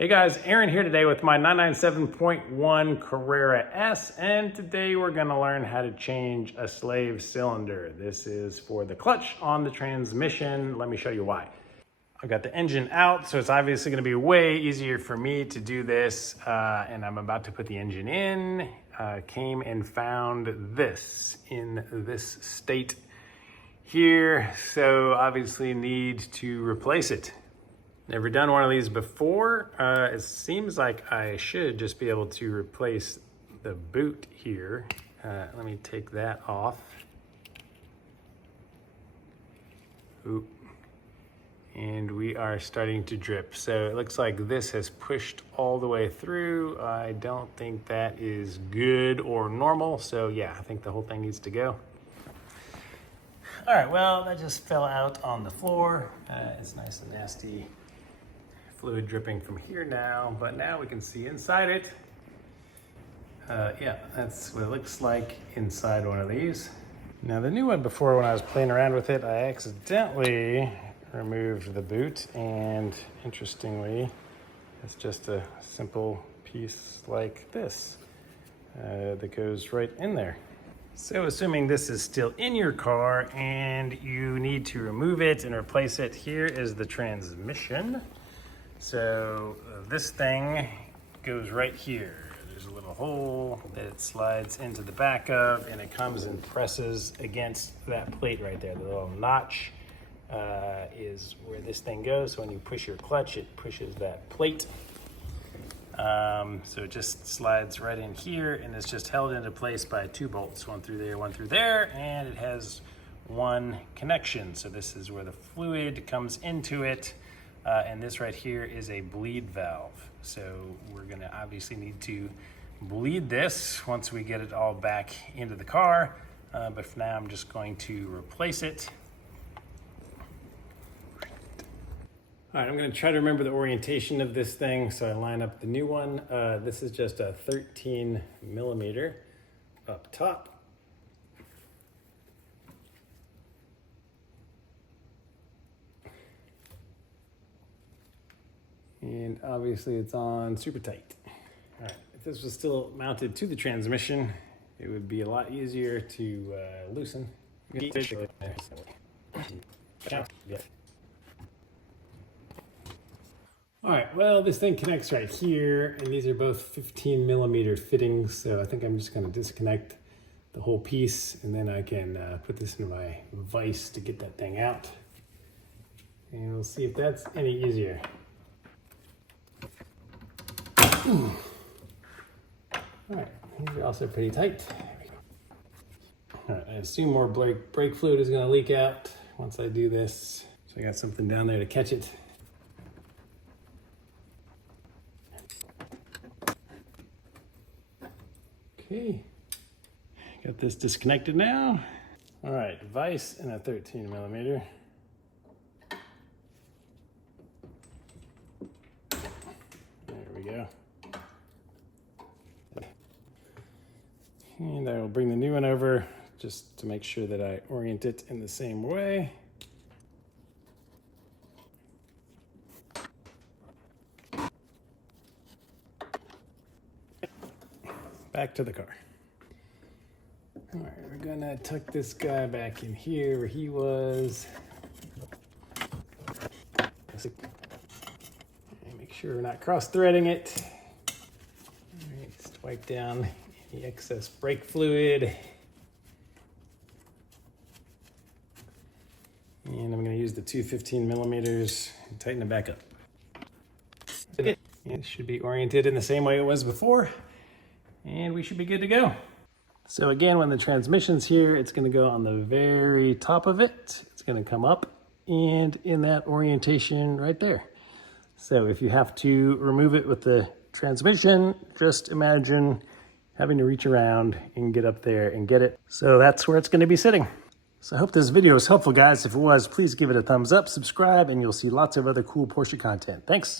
Hey guys, Aaron here today with my 997.1 Carrera S, and today we're going to learn how to change a slave cylinder. This is for the clutch on the transmission. Let me show you why. I've got the engine out, so it's obviously going to be way easier for me to do this, and I'm about to put the engine in. Came and found this in this state here, so obviously need to replace it. Never done one of these before. It seems like I should just be able to replace the boot here. Let me take that off. Oop. And we are starting to drip. So it looks like this has pushed all the way through. I don't think that is good or normal. So yeah, I think the whole thing needs to go. All right, well, that just fell out on the floor. It's nice and nasty. Fluid dripping from here now, but now we can see inside it. Yeah, that's what it looks like inside one of these. Now the new one before, when I was playing around with it, I accidentally removed the boot, and interestingly, it's just a simple piece like this that goes right in there. So assuming this is still in your car and you need to remove it and replace it, here is the transmission. So this thing goes right here. There's a little hole that it slides into the back of, and it comes and presses against that plate right there. The little notch is where this thing goes. So when you push your clutch, it pushes that plate. So it just slides right in here, and it's just held into place by two bolts, one through there, and it has one connection. So this is where the fluid comes into it. And this right here is a bleed valve. So we're gonna obviously need to bleed this once we get it all back into the car. But for now, I'm just going to replace it. All right, I'm gonna try to remember the orientation of this thing, so I line up the new one. This is just a 13 millimeter up top. And obviously it's on super tight. All right, if this was still mounted to the transmission, it would be a lot easier to loosen. All right, well, this thing connects right here, and these are both 15 millimeter fittings, so I think I'm just gonna disconnect the whole piece, and then I can put this in my vise to get that thing out. And we'll see if that's any easier. All right, these are also pretty tight. All right, I assume more brake fluid is going to leak out once I do this. So I got something down there to catch it. Okay, got this disconnected now. All right, vise and a 13 millimeter. There we go. And I will bring the new one over just to make sure that I orient it in the same way. Back to the car. All right, we're gonna tuck this guy back in here where he was. And make sure we're not cross-threading it. All right, just wipe down the excess brake fluid. And I'm going to use the two 15 millimeters and tighten it back up. It should be oriented in the same way it was before, and we should be good to go. So again, when the transmission's here, it's going to go on the very top of it. It's going to come up and in that orientation right there. So if you have to remove it with the transmission, just imagine having to reach around and get up there and get it. So that's where it's going to be sitting. So I hope this video was helpful, guys. If it was, please give it a thumbs up, subscribe, and you'll see lots of other cool Porsche content. Thanks.